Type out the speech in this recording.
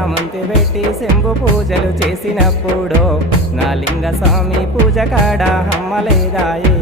చామంతి పెట్టి శంభు పూజలు చేసినప్పుడు నా లింగ స్వామి పూజ కాడ అమ్మలేదాయే